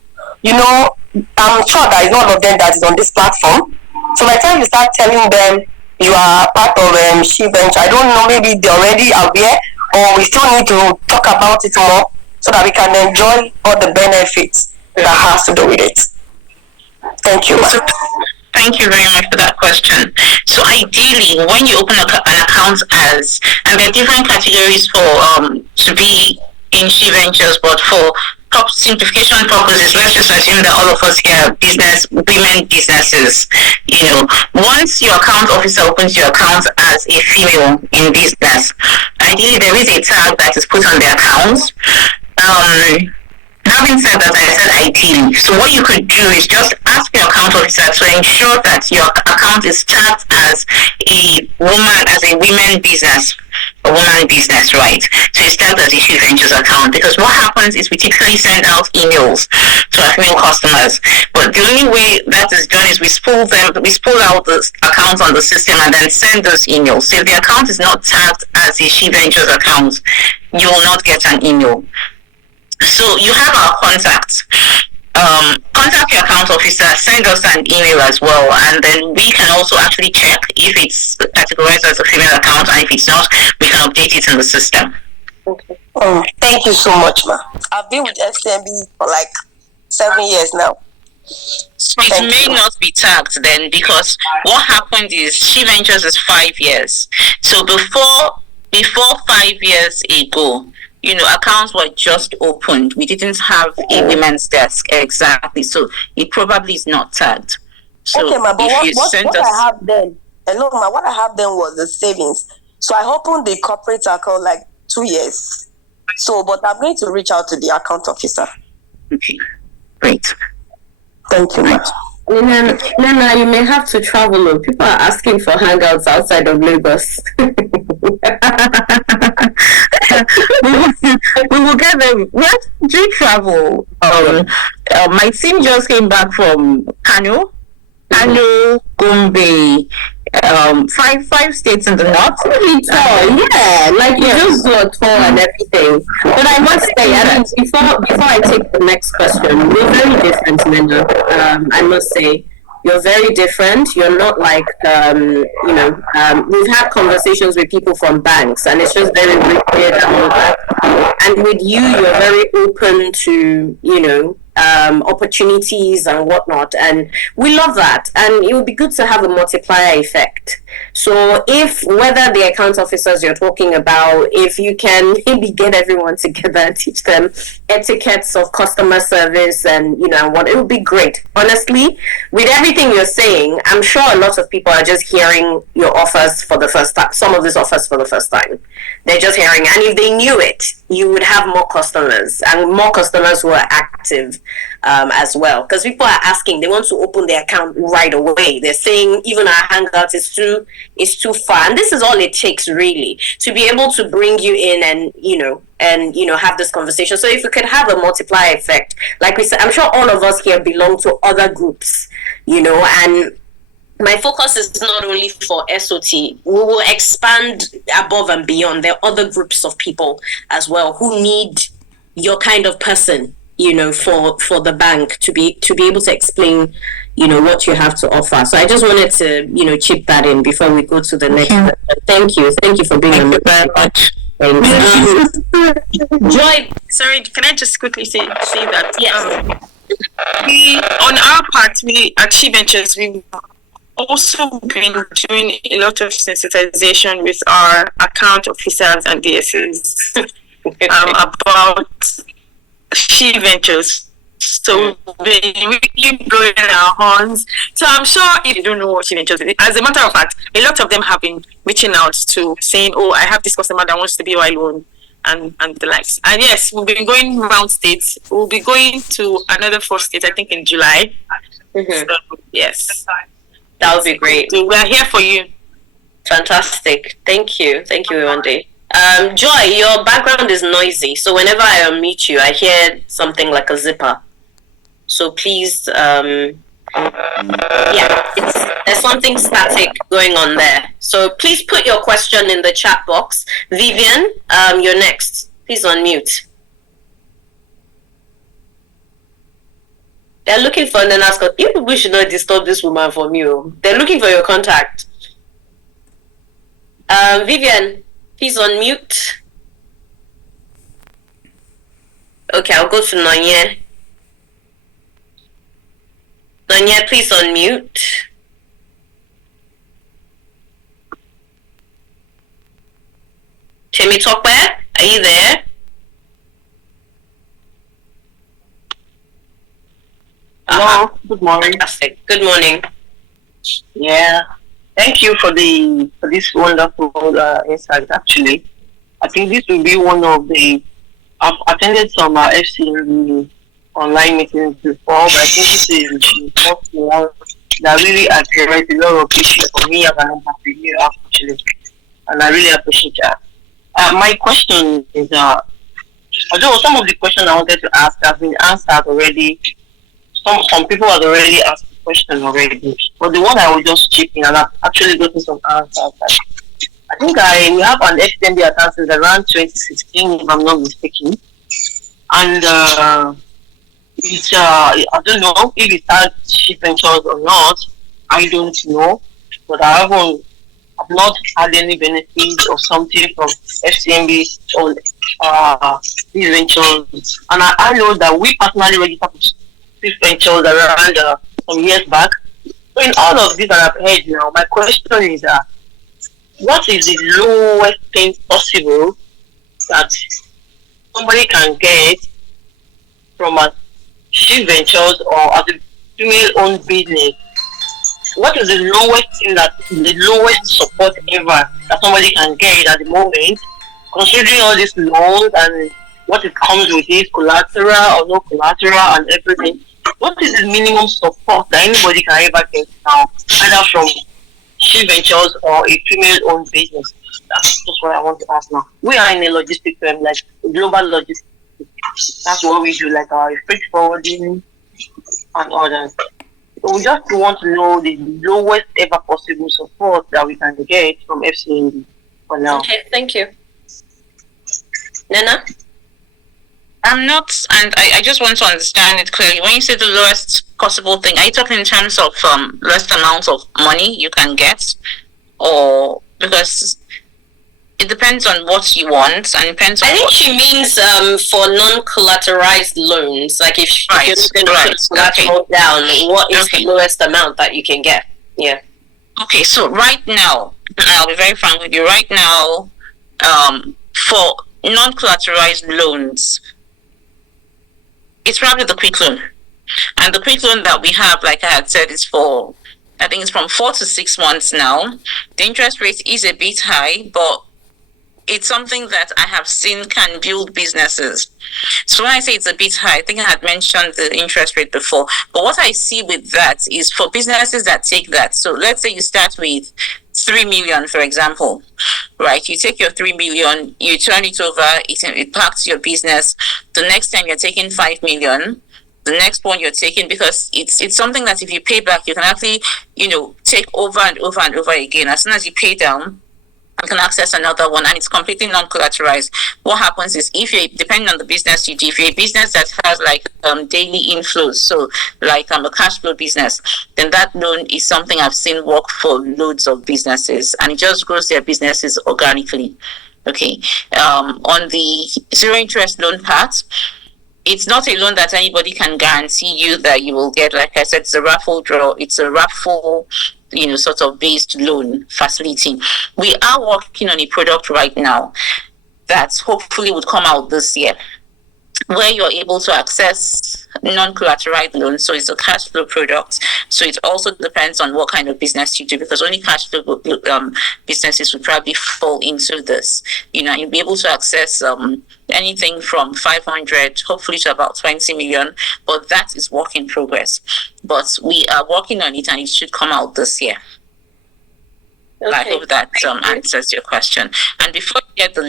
I'm sure that is one of them that is on this platform. So by the time you start telling them you are part of Shield Ensure, I don't know, maybe they're already aware, or we still need to talk about it more so that we can enjoy all the benefits that has to do with it. Thank you. Thank you very much for that question. So ideally, when you open an account and there are different categories for to be in She Ventures, but for simplification purposes, let's just assume that all of us here are women businesses. Once your account officer opens your account as a female in business, ideally there is a tag that is put on the account. Having said that, I said ideally. So what you could do is just ask your account officer to ensure that your account is tagged as a women business, right? So it's tagged as a She Ventures account, because what happens is we typically send out emails to our female customers, but the only way that is done is we spool out the accounts on the system and then send those emails. So if the account is not tagged as a She Ventures account, you will not get an email. So you have our contacts. Contact your account officer, send us an email as well, and then we can also actually check if it's categorized as a female account, and if it's not, we can update it in the system. Okay. Thank you so much, ma. I've been with FCMB for like 7 years now. So it may not be tagged then, because what happened is She Ventures is 5 years. So before 5 years ago, accounts were just opened. We didn't have a women's desk exactly, so it probably is not tagged. So okay, ma, but what I have then? Hello, ma. What I have then was the savings. So I opened the corporate account like 2 years. So, but I'm going to reach out to the account officer. Okay, great. Thank you, ma. Nana, you may have to travel. People are asking for hangouts outside of Lagos. we will get them. We have to travel. My team just came back from Kano, Gombe, five states in the north. Really tall, yeah. Like you just do a tour and everything. But I must say, I mean, before I take the next question, we're very different, Linda. I must say. You're very different. You're not like, we've had conversations with people from banks and it's just very weird and all that. And with you, you're very open to, opportunities and whatnot. And we love that. And it would be good to have a multiplier effect. So whether the account officers you're talking about, if you can maybe get everyone together and teach them etiquettes of customer service and, what, it would be great. Honestly, with everything you're saying, I'm sure a lot of people are just hearing your offers for the first time, some of these offers for the first time. They're just hearing, and if they knew it, you would have more customers and more customers who are active as well. Because people are asking, they want to open their account right away. They're saying even our hangout is too far. And this is all it takes really to be able to bring you in and have this conversation. So if we could have a multiplier effect, like we said, I'm sure all of us here belong to other groups, and my focus is not only for SOT. We will expand above and beyond. There are other groups of people as well who need your kind of person, for the bank to be able to explain, what you have to offer. So I just wanted to, chip that in before we go to the next question. Thank you for being Thank you very much. Joy, sorry, can I just quickly say that? Yes. We, on our part, we at She Ventures, we've also been doing a lot of sensitization with our account officers and DSs about She Ventures. So we're really blowing our horns. So I'm sure if you don't know what She Ventures is, as a matter of fact, a lot of them have been reaching out to saying, oh, I have this customer that wants to be my loan and the likes. And yes, we've been going around states. We'll be going to another 4 states, I think, in July. Mm-hmm. So, yes. That would be great. So we're here for you. Fantastic. Thank you, Iwande. Joy, your background is noisy, so whenever I unmute you, I hear something like a zipper. So please, there's something static going on there. So please put your question in the chat box. Vivian, you're next. Please unmute. They're looking for an ask. We should not disturb this woman from you. They're looking for your contact. Vivian, please unmute. Okay, I'll go to Nonye. Nonye, please unmute. Temitope, are you there? Hello, good morning. Fantastic. Good morning. Yeah, thank you for this wonderful insight. Actually, I think this will be one of the. I've attended some FCMB online meetings before, but I think this is the first one that really addressed a lot of issues for me as an entrepreneur, actually, and I really appreciate that. My question is, although some of the questions I wanted to ask have been answered already. Some people have already asked the question already, but the one I will just chip in, and I've actually gotten some answers. I think we have an FCMB account since around 2016, if I'm not mistaken, and it's I don't know if it starts She Ventures or not. I don't know, but I've not had any benefit or something from FCMB or She Ventures, and I know that we personally registered She Ventures around some years back. So in all of this that I've heard now, my question is, what is the lowest thing possible that somebody can get from a She Ventures or as a female-owned business? What is the lowest support ever that somebody can get at the moment, considering all these loans and what it comes with it, collateral or no collateral and everything? What is the minimum support that anybody can ever get now, either from She Ventures or a female-owned business? That's just what I want to ask now. We are in a logistics firm, like global logistics. That's what we do, like our freight forwarding and all that. So we just want to know the lowest ever possible support that we can get from FCMB for now. Okay, thank you. Nana? I'm not, and I just want to understand it clearly. When you say the lowest possible thing, are you talking in terms of less amount of money you can get? Or because it depends on what you want and depends on I think she means for non-collateralized loans. Like if you're going to put collateral down, what is the lowest amount that you can get? Yeah. Okay, so right now, I'll be very frank with you. Right now, for non-collateralized loans, it's probably the quick loan. And the quick loan that we have, like I had said, is for, I think it's from 4 to 6 months now. The interest rate is a bit high, but it's something that I have seen can build businesses. So when I say it's a bit high, I think I had mentioned the interest rate before. But what I see with that is for businesses that take that. So let's say you start with 3 million, for example, right? You take your 3 million, you turn it over, it impacts your business. The next time you're taking 5 million, the next one you're taking, because it's something that if you pay back, you can actually, take over and over and over again. As soon as you pay down, you can access another one, and it's completely non-collateralized. What happens is, if you're depending on the business you do, if you're a business that has like daily inflows, so like a cash flow business, then that loan is something I've seen work for loads of businesses, and it just grows their businesses organically. Okay. On the zero interest loan part, it's not a loan that anybody can guarantee you that you will get. Like I said, it's a raffle draw. It's a raffle, sort of based loan facility. We are working on a product right now that hopefully would come out this year, where you're able to access non-collateralized loans. So it's a cash flow product. So it also depends on what kind of business you do, because only cash flow businesses would probably fall into this. You'll be able to access anything from 500, hopefully to about 20 million, but that is work in progress. But we are working on it, and it should come out this year. Okay. I hope that answers your question. And before you get the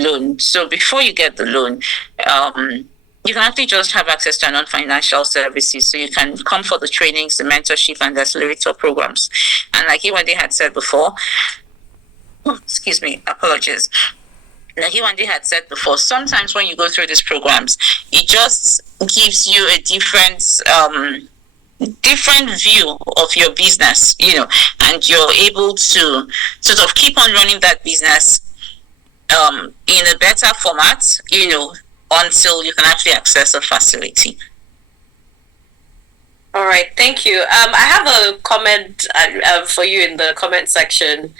loan, you can actually just have access to non-financial services. So you can come for the trainings, the mentorship, and the accelerator programs. And like Iwande had said before, excuse me, apologies. Like Iwande had said before, sometimes when you go through these programs, it just gives you a different view of your business, and you're able to sort of keep on running that business in a better format, until you can actually access a facility. All right, thank you. I have a comment for you in the comment section.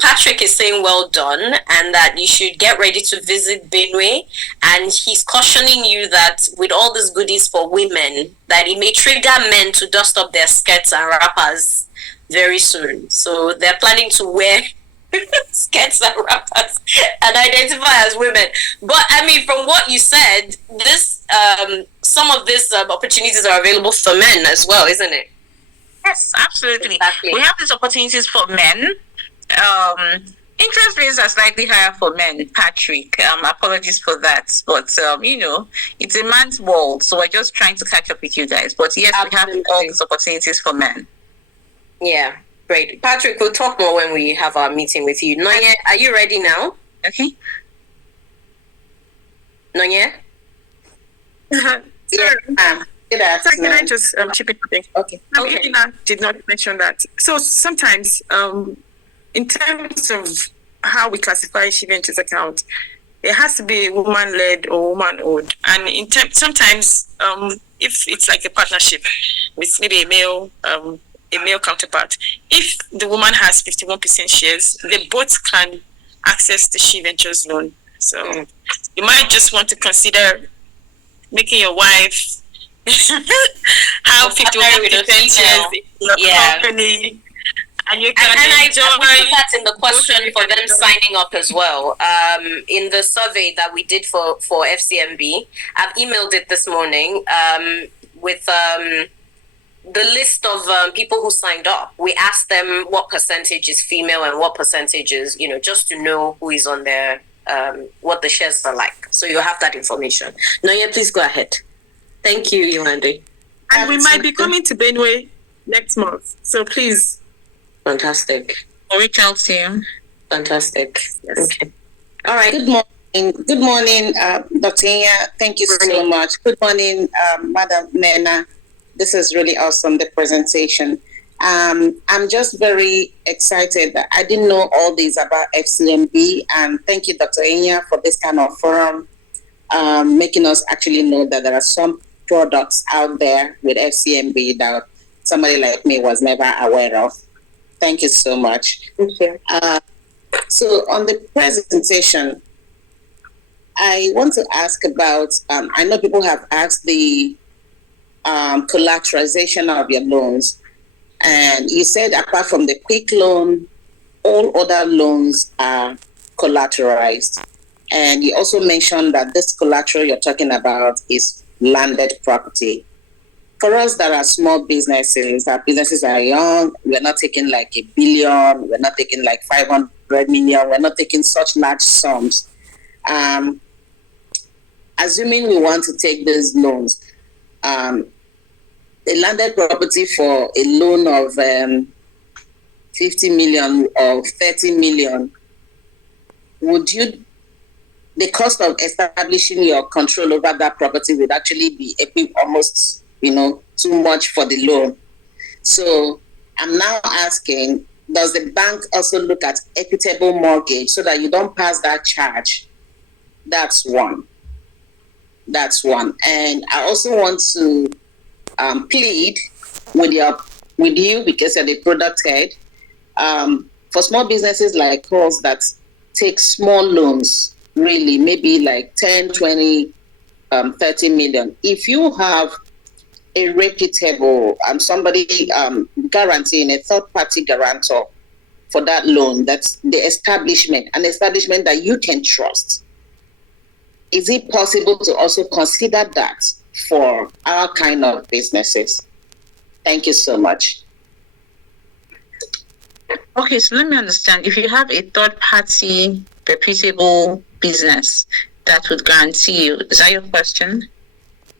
Patrick is saying well done, and that you should get ready to visit Benue. And he's cautioning you that with all these goodies for women, that it may trigger men to dust up their skirts and wrappers very soon. So they're planning to wear skirts and wrappers and identify as women. But I mean, from what you said, this some of these opportunities are available for men as well, isn't it? Yes, absolutely. Exactly. We have these opportunities for men. Interest rates are slightly higher for men, Patrick. Apologies for that. But, it's a man's world, so we're just trying to catch up with you guys. But yes, absolutely. We have all these opportunities for men. Yeah. Great. Patrick, we'll talk more when we have our meeting with you. Noye, are you ready now? Okay. Noye? Sorry. Good afternoon. So can I just chip in? Okay. Elena did not mention that. So sometimes, in terms of how we classify She Ventures account, it has to be woman-led or woman-owned. And sometimes, if it's like a partnership with maybe a male counterpart, if the woman has 51% shares, they both can access the She Ventures loan. So you might just want to consider making your wife have 51% shares in your company, and you can enjoy. I put that in the question for them signing up as well. In the survey that we did for FCMB, I've emailed it this morning with the list of people who signed up. We asked them what percentage is female and what percentage is, just to know who is on there, what the shares are like. So you have that information. Noye, please go ahead. Thank you, Iwande. And we might be coming to Benue next month. So please. Fantastic. We'll reach out to you. Fantastic. Yes. Okay. All right. Good morning. Good morning, Dr. Inya. Thank you so much. Good morning, Madam Nena. This is really awesome, the presentation. I'm just very excited that I didn't know all this about FCMB, and thank you, Dr. Inya, for this kind of forum, making us actually know that there are some products out there with FCMB that somebody like me was never aware of. Thank you so much. Thank you. So on the presentation, I want to ask about, I know people have asked the collateralization of your loans. And you said apart from the quick loan, all other loans are collateralized. And you also mentioned that this collateral you're talking about is landed property. For us that are small businesses, our businesses are young, we're not taking like $1 billion, we're not taking like 500 million, we're not taking such large sums. Assuming we want to take these loans, a landed property for a loan of 50 million or 30 million, the cost of establishing your control over that property would actually be almost, too much for the loan. So I'm now asking, does the bank also look at equitable mortgage so that you don't pass that charge? That's one. And I also want to plead with you because you're the product head, for small businesses like us that take small loans, really maybe like 10, 20, 30 million. If you have a reputable somebody guaranteeing, a third-party guarantor for that loan, that's an establishment that you can trust, is it possible to also consider that for our kind of businesses? Thank you so much. Okay, so let me understand. If you have a third-party reputable business that would guarantee you, is that your question?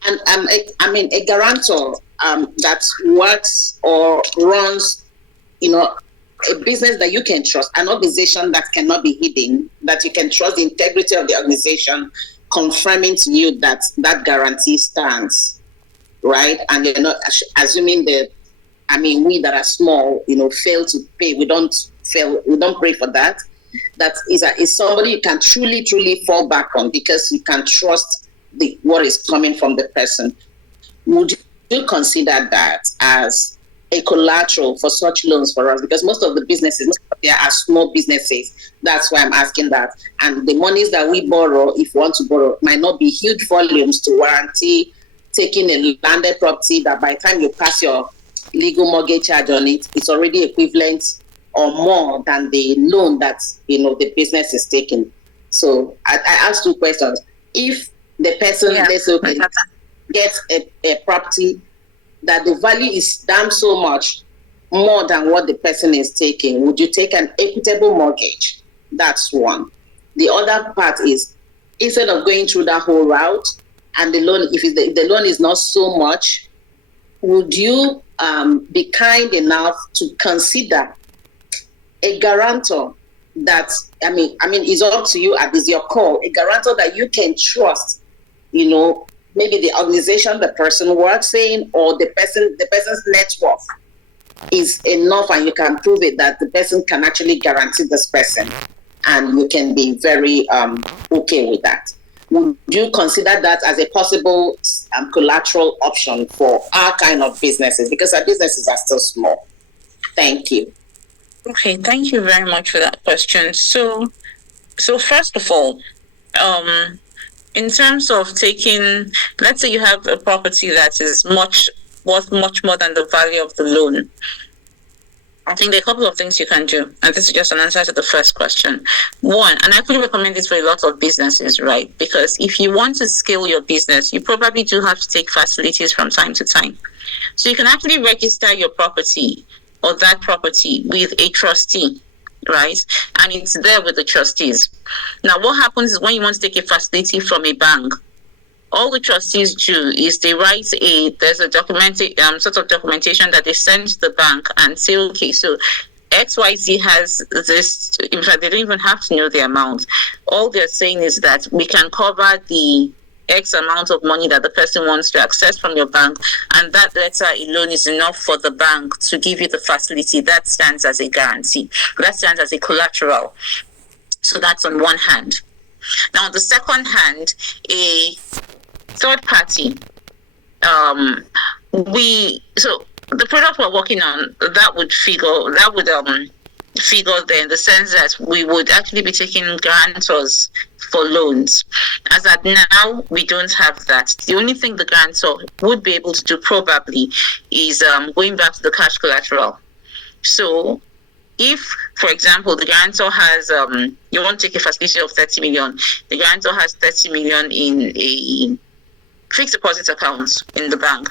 And a guarantor that works or runs, a business that you can trust, an organization that cannot be hidden, that you can trust the integrity of the organization, confirming to you that that guarantee stands, right? And you're not assuming that, we that are small, fail to pay. We don't pray for that. That is somebody you can truly fall back on because you can trust what is coming from the person. Would you consider that as a collateral for such loans for us? Because most of the businesses, there are small businesses. That's why I'm asking that. And the monies that we borrow, if we want to borrow, might not be huge volumes to warranty taking a landed property that by the time you pass your legal mortgage charge on it, it's already equivalent or more than the loan that the business is taking. So I asked two questions. If the person, gets a property that the value is damn so much more than what the person is taking, would you take an equitable mortgage? That's one. The other part is, instead of going through that whole route and the loan, if the loan is not so much, would you be kind enough to consider a guarantor that, it's up to you, it is your call, a guarantor that you can trust, maybe the organization the person works in or the person's net worth is enough and you can prove it that the person can actually guarantee this person and you can be very okay with that. Would you consider that as a possible collateral option for our kind of businesses? Because our businesses are still small. Thank you. Okay, thank you very much for that question. So first of all, in terms of taking, let's say you have a property that is worth much more than the value of the loan. I think there are a couple of things you can do, and this is just an answer to the first question. One, and I actually recommend this for a lot of businesses, right? Because if you want to scale your business, you probably do have to take facilities from time to time. So you can actually register your property or that property with a trustee, right? And it's there with the trustees. Now, what happens is when you want to take a facility from a bank, all the trustees do is they write there's a sort of documentation that they send to the bank and say, okay, so XYZ has this. In fact, they don't even have to know the amount. All they're saying is that we can cover the X amount of money that the person wants to access from your bank, and that letter alone is enough for the bank to give you the facility. That stands as a guarantee. That stands as a collateral. So that's on one hand. Now, on the second hand, a third party, the product we're working on, that would figure there in the sense that we would actually be taking guarantors for loans. As at now, we don't have that. The only thing the guarantor would be able to do probably is going back to the cash collateral. So if, for example, the guarantor has, you want to take a facility of 30 million, the guarantor has 30 million in a fixed deposit account in the bank,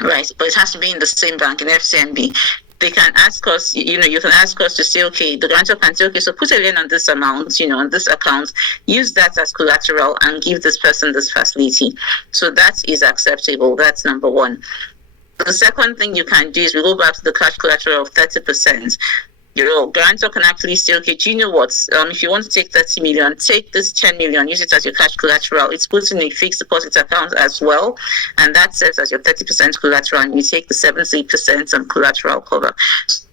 right? But it has to be in the same bank, in FCMB. They can ask us, you can ask us to say, okay, the grantor can say, okay, so put a lien on this amount, on this account, use that as collateral and give this person this facility. So that is acceptable. That's number one. The second thing you can do is we go back to the cash collateral of 30%. Grantor can actually say, okay, do you know what? If you want to take 30 million, take this 10 million, use it as your cash collateral. It's put in a fixed deposit account as well, and that serves as your 30% collateral, and you take the 70% on collateral cover.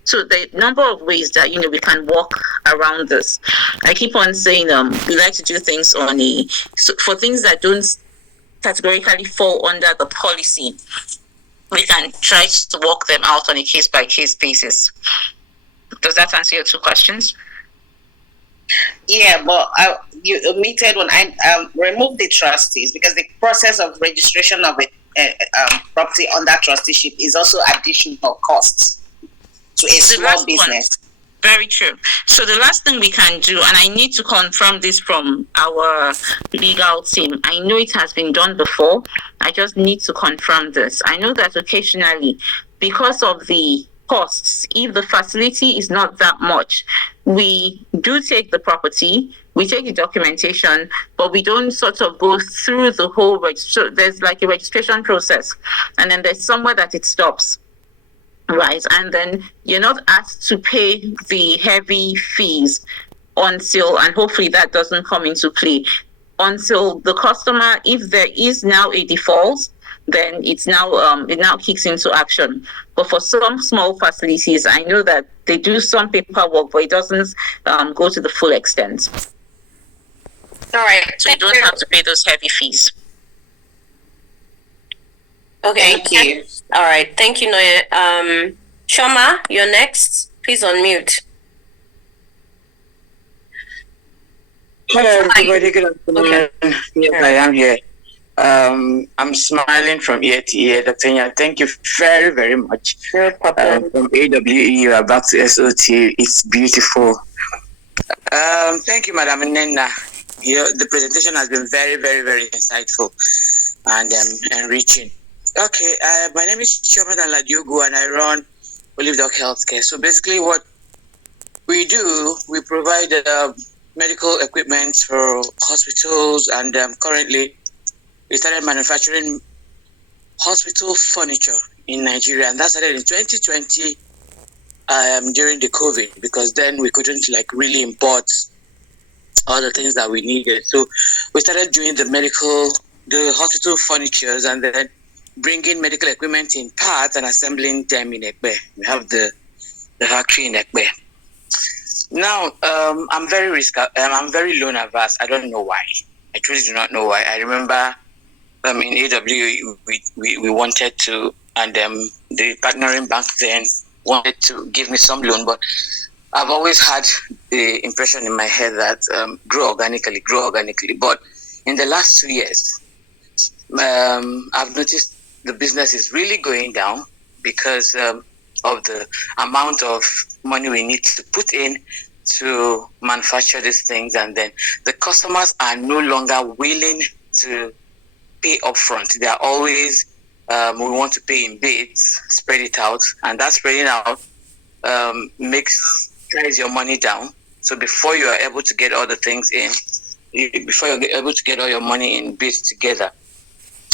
So the number of ways that we can walk around this. I keep on saying we like to do things for things that don't categorically fall under the policy. We can try to work them out on a case by case basis. Does that answer your two questions? Yeah, but you omitted when I removed the trustees, because the process of registration of a property under trusteeship is also additional costs to a small business. Very true. So the last thing we can do, and I need to confirm this from our legal team, I know it has been done before, I just need to confirm this. I know that occasionally, because of the costs, if the facility is not that much, we do take the property, we take the documentation, but we don't sort of go through the whole registration. There's like a registration process, and then there's somewhere that it stops, right? And then you're not asked to pay the heavy fees until, and hopefully that doesn't come into play, until the customer, if there is now a default, then it now kicks into action. But for some small facilities, I know that they do some paperwork, but it doesn't go to the full extent. All right. So you don't have to pay those heavy fees. Okay. Thank you. All right. Thank you, Noye. Shoma, you're next. Please unmute. Hello, everybody. Good afternoon. Okay. Yes, I am here. I'm smiling from ear to ear, Dr. Nya. Thank you very, very much. No problem. From AWE, you are back to SOT. It's beautiful. Thank you, Madam Nena. The presentation has been very, very, very insightful and enriching. Okay, my name is Shoma Ladiogu, and I run Olive Doc Healthcare. So basically what we do, we provide medical equipment for hospitals, and currently we started manufacturing hospital furniture in Nigeria, and that started in 2020 during the COVID, because then we couldn't really import all the things that we needed. So we started doing the hospital furnitures, and then bringing medical equipment in parts and assembling them in Ekbe. We have the factory in Ekbe. Now, I'm very loan averse. I don't know why. I truly do not know why. I remember in AW, we wanted to, and the partnering bank then wanted to give me some loan, but I've always had the impression in my head that grow organically. But in the last 2 years, I've noticed the business is really going down because of the amount of money we need to put in to manufacture these things, and then the customers are no longer willing to pay upfront. They are always, we want to pay in bits, spread it out, and that spreading out ties your money down. So before you are able to get all the things in, before you're able to get all your money in bits together.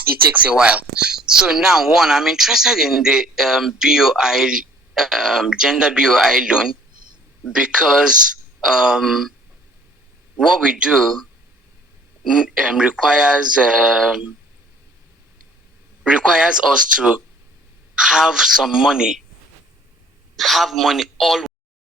It takes a while. So now, one, I'm interested in the BOI, gender BOI loan, because what we do requires us to have some money, all